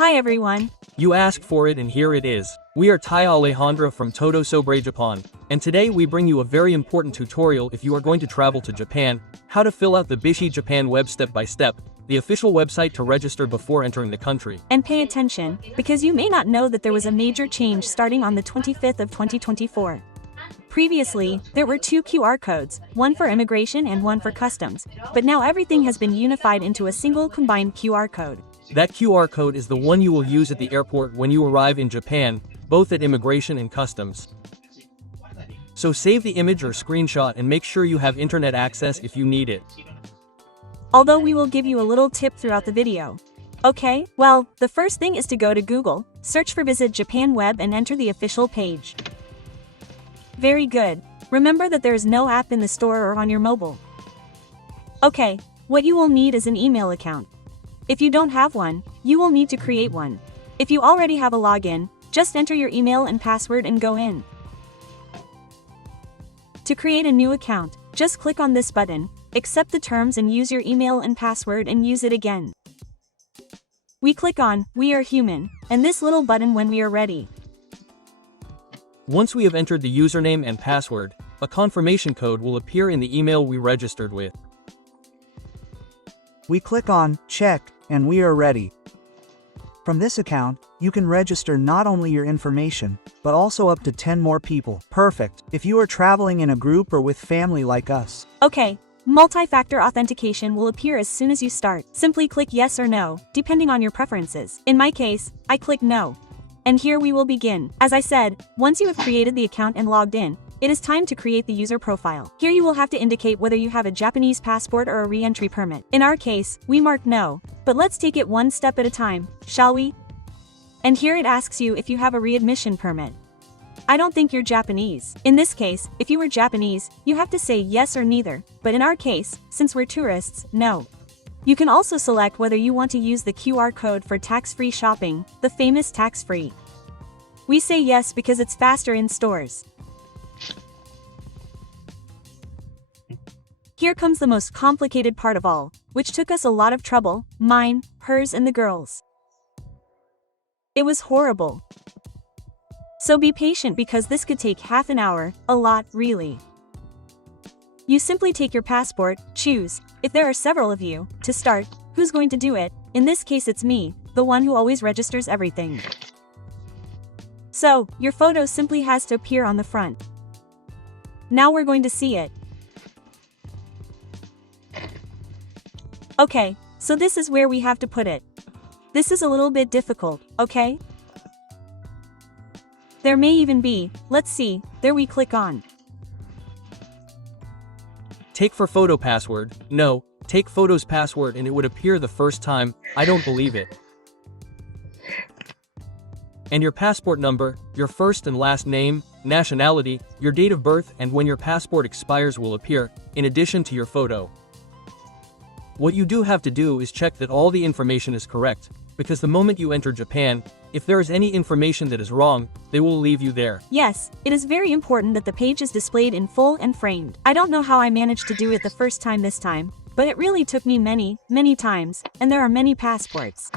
Hi everyone. You asked for it and here it is. We are Tai Alejandra from Todo Sobre Japan, and today we bring you a very important tutorial if you are going to travel to Japan, how to fill out the Bishi Japan web step by step, the official website to register before entering the country. And pay attention, because you may not know that there was a major change starting on the 25th of 2024. Previously, there were two QR codes, one for immigration and one for customs, but now everything has been unified into a single combined QR code. That QR code is the one you will use at the airport when you arrive in Japan, both at immigration and customs. So save the image or screenshot and make sure you have internet access if you need it. Although we will give you a little tip throughout the video. Okay, well, the first thing is to go to Google, search for Visit Japan Web and enter the official page. Very good. Remember that there is no app in the store or on your mobile. Okay, what you will need is an email account. If you don't have one, you will need to create one. If you already have a login, just enter your email and password and go in. To create a new account, just click on this button, accept the terms and use your email and password and use it again. We click on We Are Human, and this little button when we are ready. Once we have entered the username and password, a confirmation code will appear in the email we registered with. We click on Check, and we are ready. From this account, you can register not only your information, but also up to 10 more people. Perfect, if you are traveling in a group or with family like us. Okay, multi-factor authentication will appear as soon as you start. Simply click yes or no, depending on your preferences. In my case, I click no. And here we will begin. As I said, once you have created the account and logged in, it is time to create the user profile. Here you will have to indicate whether you have a Japanese passport or a re-entry permit. In our case, we mark no, but let's take it one step at a time, shall we? And here it asks you if you have a readmission permit. I don't think you're Japanese. In this case, if you were Japanese, you have to say yes or neither, but in our case, since we're tourists, no. You can also select whether you want to use the QR code for tax-free shopping, the famous tax-free. We say yes because it's faster in stores. Here comes the most complicated part of all, which took us a lot of trouble, mine, hers and the girls. It was horrible. So be patient because this could take half an hour, a lot, really. You simply take your passport, choose, if there are several of you, to start, who's going to do it. In this case it's me, the one who always registers everything. So, your photo simply has to appear on the front. Now we're going to see it. Okay, so this is where we have to put it. This is a little bit difficult, okay? There may even be, let's see, there we click on. Take for photo password. No, take photos password and it would appear the first time. I don't believe it. And your passport number, your first and last name, nationality, your date of birth and when your passport expires will appear, in addition to your photo. What you do have to do is check that all the information is correct, because the moment you enter Japan, if there is any information that is wrong, they will leave you there. Yes, it is very important that the page is displayed in full and framed. I don't know how I managed to do it the first time this time, but it really took me many times, and there are many passports.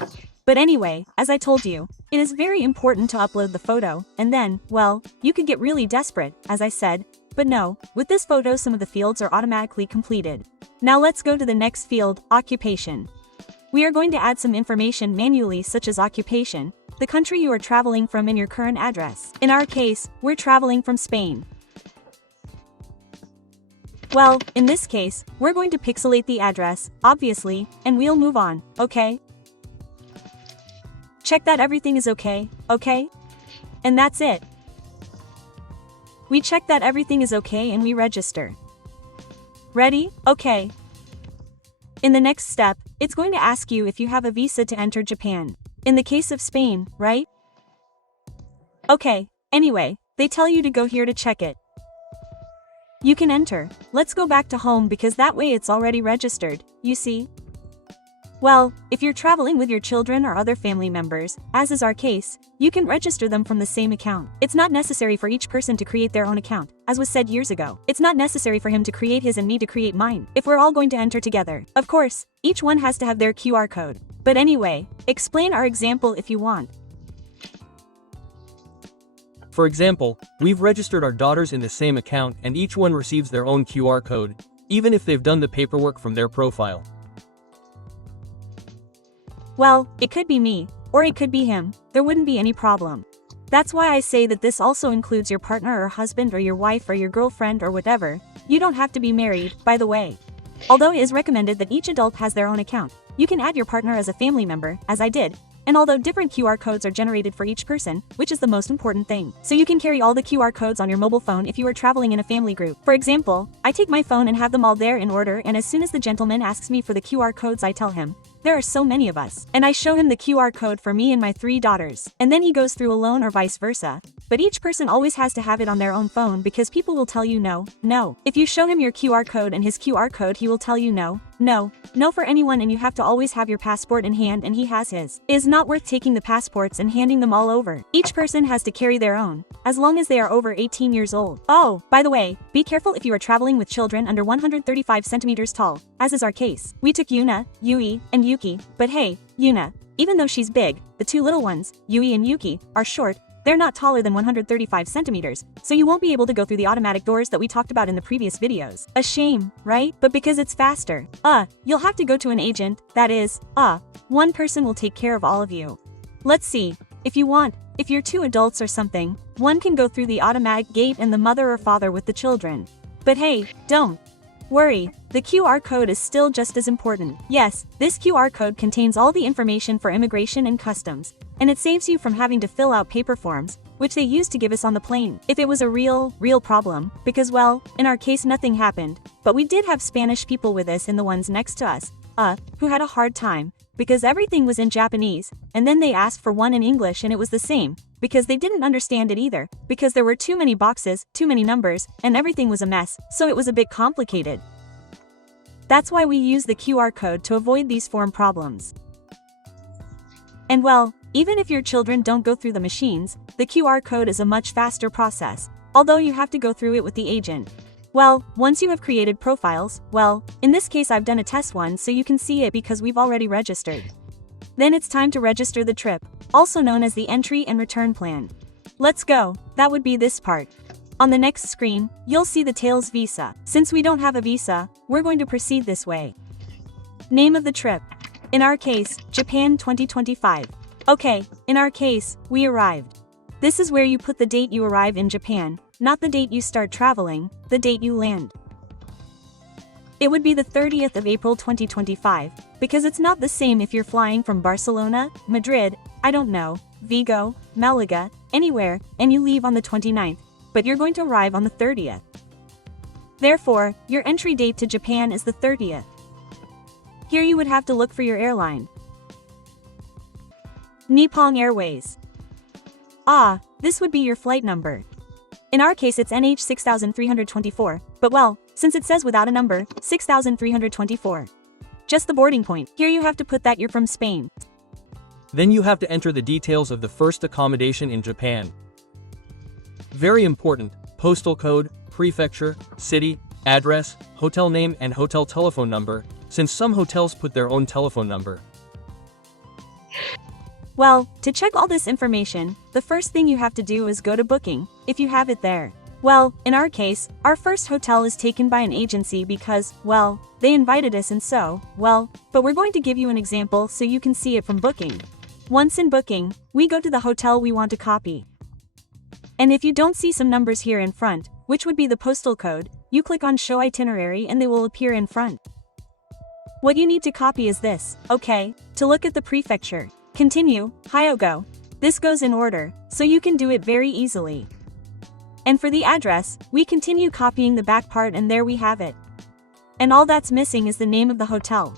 But anyway, as I told you, it is very important to upload the photo, and then, well, you could get really desperate, as I said, but no, with this photo some of the fields are automatically completed. Now let's go to the next field, occupation. We are going to add some information manually such as occupation, the country you are traveling from and your current address. In our case, we're traveling from Spain. Well, in this case, we're going to pixelate the address, obviously, and we'll move on, okay? Check that everything is okay, okay? And that's it. We check that everything is okay and we register. Ready? Okay. In the next step, it's going to ask you if you have a visa to enter Japan. In the case of Spain, right? Okay, anyway, they tell you to go here to check it. You can enter. Let's go back to home because that way it's already registered, you see? Well, if you're traveling with your children or other family members, as is our case, you can register them from the same account. It's not necessary for each person to create their own account, as was said years ago. It's not necessary for him to create his and me to create mine, if we're all going to enter together. Of course, each one has to have their QR code. But anyway, explain our example if you want. For example, we've registered our daughters in the same account and each one receives their own QR code, even if they've done the paperwork from their profile. Well, it could be me, or it could be him. There wouldn't be any problem. That's why I say that this also includes your partner or husband or your wife or your girlfriend or whatever. You don't have to be married, by the way. Although it is recommended that each adult has their own account, you can add your partner as a family member, as I did. And although different QR codes are generated for each person, which is the most important thing. So you can carry all the QR codes on your mobile phone if you are traveling in a family group. For example, I take my phone and have them all there in order, and as soon as the gentleman asks me for the QR codes, I tell him, there are so many of us. And I show him the QR code for me and my 3 daughters. And then he goes through alone or vice versa. But each person always has to have it on their own phone because people will tell you no, no. If you show him your QR code and his QR code, he will tell you no, no, no for anyone, and you have to always have your passport in hand and he has his. It is not worth taking the passports and handing them all over. Each person has to carry their own, as long as they are over 18 years old. Oh, by the way, be careful if you are traveling with children under 135 centimeters tall, as is our case. We took Yuna, Yui, and Yuki, but hey, Yuna, even though she's big, the 2 little ones, Yui and Yuki, are short. They're not taller than 135 centimeters, so you won't be able to go through the automatic doors that we talked about in the previous videos. A shame, right? But because it's faster, you'll have to go to an agent, that is, one person will take care of all of you. Let's see, if you want, if you're 2 adults or something, one can go through the automatic gate and the mother or father with the children. But hey, don't worry, the QR code is still just as important. Yes, this QR code contains all the information for immigration and customs, and it saves you from having to fill out paper forms, which they used to give us on the plane. If it was a real problem, because well, in our case nothing happened, but we did have Spanish people with us and the ones next to us, who had a hard time, because everything was in Japanese, and then they asked for one in English and it was the same, because they didn't understand it either, because there were too many boxes, too many numbers, and everything was a mess, so it was a bit complicated. That's why we use the QR code to avoid these form problems. And well, even if your children don't go through the machines, the QR code is a much faster process, although you have to go through it with the agent. Well, once you have created profiles, well, in this case I've done a test one so you can see it because we've already registered. Then it's time to register the trip, also known as the entry and return plan. Let's go, that would be this part. On the next screen, you'll see the Tails visa. Since we don't have a visa, we're going to proceed this way. Name of the trip. In our case, Japan 2025. Okay, in our case, we arrived. This is where you put the date you arrive in Japan, not the date you start traveling, the date you land. It would be the 30th of April 2025, because it's not the same if you're flying from Barcelona, Madrid, I don't know, Vigo, Malaga, anywhere, and you leave on the 29th, but you're going to arrive on the 30th. Therefore, your entry date to Japan is the 30th. Here you would have to look for your airline. Nippon Airways. This would be your flight number. In our case it's NH 6324, but well, since it says without a number, 6324. Just the boarding point. Here you have to put that you're from Spain. Then you have to enter the details of the first accommodation in Japan. Very important, postal code, prefecture, city, address, hotel name and hotel telephone number, since some hotels put their own telephone number. Well, to check all this information, the first thing you have to do is go to booking, if you have it there. Well, in our case, our first hotel is taken by an agency because, well, they invited us and so, well, but we're going to give you an example so you can see it from booking. Once in booking, we go to the hotel we want to copy. And if you don't see some numbers here in front, which would be the postal code, you click on Show Itinerary and they will appear in front. What you need to copy is this, okay, to look at the prefecture. Continue, Hyogo. This goes in order, so you can do it very easily. And for the address, we continue copying the back part and there we have it. And all that's missing is the name of the hotel.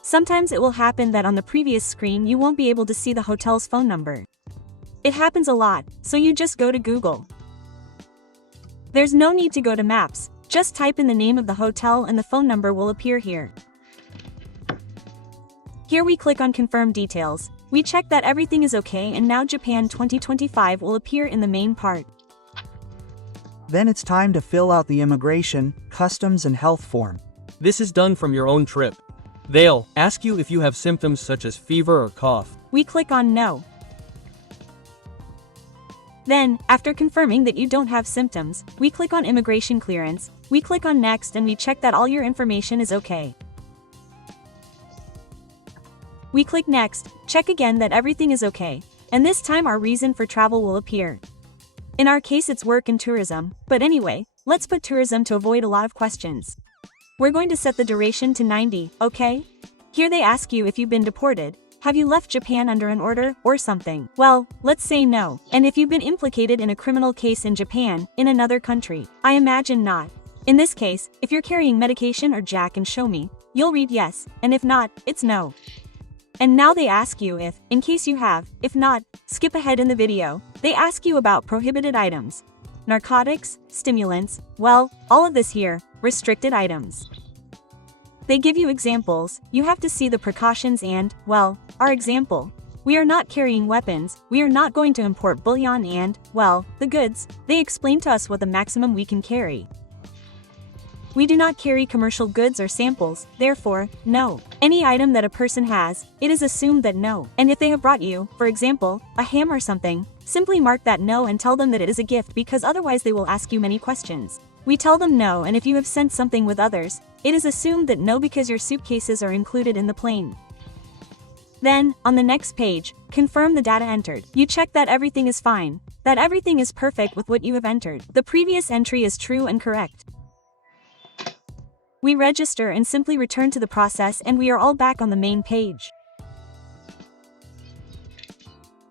Sometimes it will happen that on the previous screen you won't be able to see the hotel's phone number. It happens a lot, so you just go to Google. There's no need to go to Maps, just type in the name of the hotel and the phone number will appear here. Here we click on Confirm Details. We check that everything is okay, and now Japan 2025 will appear in the main part. Then it's time to fill out the immigration, customs and health form. This is done from your own trip. They'll ask you if you have symptoms such as fever or cough. We click on No. Then, after confirming that you don't have symptoms, we click on Immigration Clearance. We click on Next and we check that all your information is okay. We click Next, check again that everything is okay, and this time our reason for travel will appear. In our case it's work and tourism, but anyway, let's put tourism to avoid a lot of questions. We're going to set the duration to 90, okay? Here they ask you if you've been deported. Have you left Japan under an order or something? Well, let's say no. And if you've been implicated in a criminal case in Japan, in another country? I imagine not. In this case, if you're carrying medication or Jack and show me, you'll read yes, and if not, it's no. And now they ask you if, in case you have, if not, skip ahead in the video. They ask you about prohibited items. Narcotics, stimulants, well, all of this here, restricted items. They give you examples, you have to see the precautions and, well, our example. We are not carrying weapons, we are not going to import bullion and, well, the goods. They explain to us what the maximum we can carry. We do not carry commercial goods or samples, therefore, no. Any item that a person has, it is assumed that no. And if they have brought you, for example, a ham or something, simply mark that no and tell them that it is a gift because otherwise they will ask you many questions. We tell them no, and if you have sent something with others, it is assumed that no because your suitcases are included in the plane. Then, on the next page, confirm the data entered. You check that everything is fine, that everything is perfect with what you have entered. The previous entry is true and correct. We register and simply return to the process and we are all back on the main page.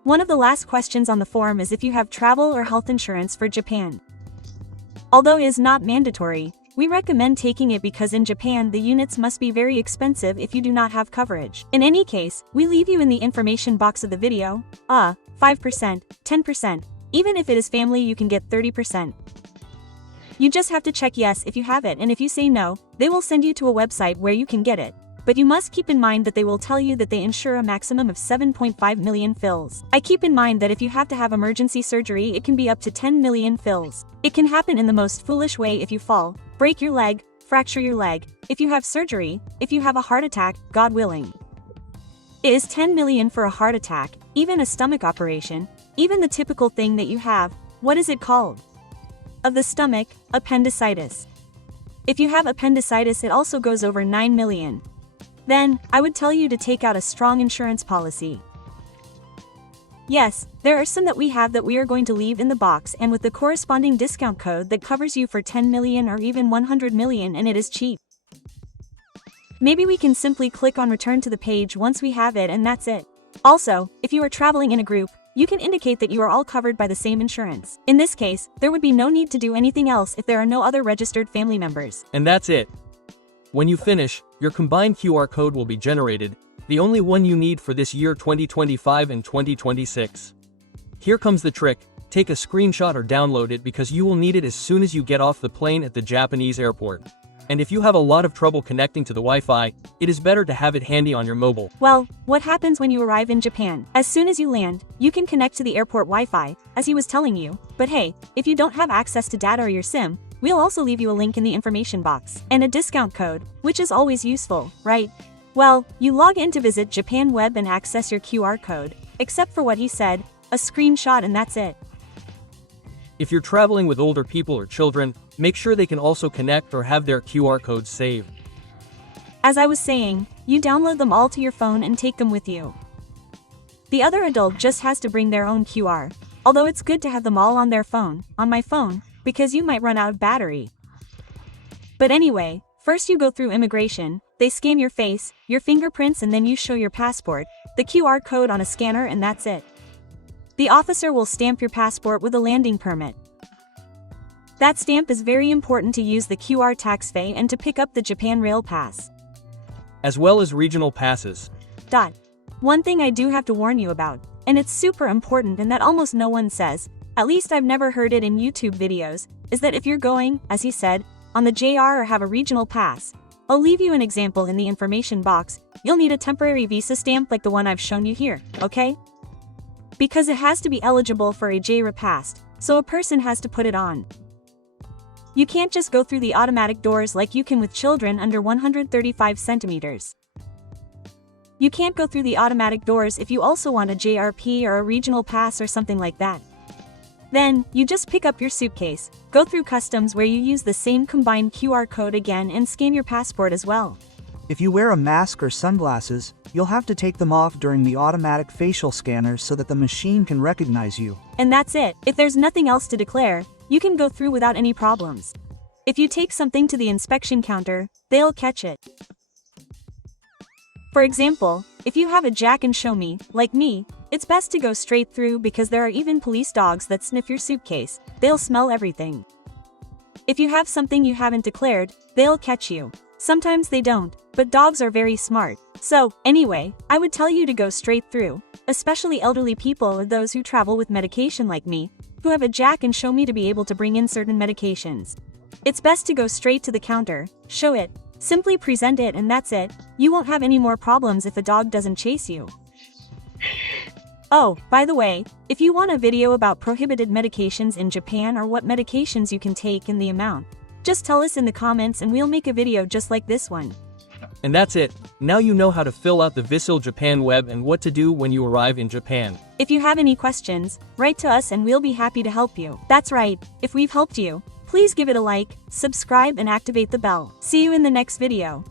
One of the last questions on the form is if you have travel or health insurance for Japan. Although it is not mandatory, we recommend taking it because in Japan the units must be very expensive if you do not have coverage. In any case, we leave you in the information box of the video, 5%, 10%, even if it is family you can get 30%. You just have to check yes if you have it, and if you say no, they will send you to a website where you can get it. But you must keep in mind that they will tell you that they insure a maximum of 7.5 million fills. I keep in mind that if you have to have emergency surgery it can be up to 10 million fills. It can happen in the most foolish way if you fall, break your leg, fracture your leg, if you have surgery, if you have a heart attack, God willing. It is 10 million for a heart attack, even a stomach operation, even the typical thing that you have, what is it called? Of the stomach, appendicitis. If you have appendicitis it also goes over 9 million. Then, I would tell you to take out a strong insurance policy. Yes, there are some that we have that we are going to leave in the box and with the corresponding discount code that covers you for 10 million or even 100 million, and it is cheap. Maybe we can simply click on return to the page once we have it and that's it. Also, if you are traveling in a group, you can indicate that you are all covered by the same insurance. In this case, there would be no need to do anything else if there are no other registered family members. And that's it. When you finish, your combined QR code will be generated, the only one you need for this year 2025 and 2026. Here comes the trick, take a screenshot or download it because you will need it as soon as you get off the plane at the Japanese airport. And if you have a lot of trouble connecting to the Wi-Fi, it is better to have it handy on your mobile. Well, what happens when you arrive in Japan? As soon as you land, you can connect to the airport Wi-Fi, as he was telling you. But hey, if you don't have access to data or your SIM, we'll also leave you a link in the information box. And a discount code, which is always useful, right? Well, you log in to visit Japan Web and access your QR code, except for what he said, a screenshot, and that's it. If you're traveling with older people or children, make sure they can also connect or have their QR codes saved. As I was saying, you download them all to your phone and take them with you. The other adult just has to bring their own QR, although it's good to have them all on their phone, on my phone, because you might run out of battery. But anyway, first you go through immigration, they scan your face, your fingerprints, and then you show your passport, the QR code on a scanner, and that's it. The officer will stamp your passport with a landing permit. That stamp is very important to use the QR taxfare and to pick up the Japan Rail Pass. As well as regional passes. One thing I do have to warn you about, and it's super important and that almost no one says, at least I've never heard it in YouTube videos, is that if you're going, as he said, on the JR or have a regional pass, I'll leave you an example in the information box. You'll need a temporary visa stamp like the one I've shown you here, okay? Because it has to be eligible for a J Repast, so a person has to put it on. You can't just go through the automatic doors like you can with children under 135 centimeters. You can't go through the automatic doors if you also want a JRP or a regional pass or something like that. Then, you just pick up your suitcase, go through customs where you use the same combined QR code again and scan your passport as well. If you wear a mask or sunglasses, you'll have to take them off during the automatic facial scanner so that the machine can recognize you. And that's it. If there's nothing else to declare, you can go through without any problems. If you take something to the inspection counter, they'll catch it. For example, if you have a Jack and show me, like me, it's best to go straight through because there are even police dogs that sniff your suitcase. They'll smell everything. If you have something you haven't declared, they'll catch you. Sometimes they don't, but dogs are very smart. So, anyway, I would tell you to go straight through, especially elderly people or those who travel with medication like me, who have a Jack and show me to be able to bring in certain medications. It's best to go straight to the counter, show it, simply present it, and that's it. You won't have any more problems if a dog doesn't chase you. Oh, by the way, if you want a video about prohibited medications in Japan or what medications you can take and the amount, just tell us in the comments and we'll make a video just like this one. And that's it. Now you know how to fill out the Visit Japan web and what to do when you arrive in Japan. If you have any questions, write to us and we'll be happy to help you. That's right, if we've helped you, please give it a like, subscribe and activate the bell. See you in the next video.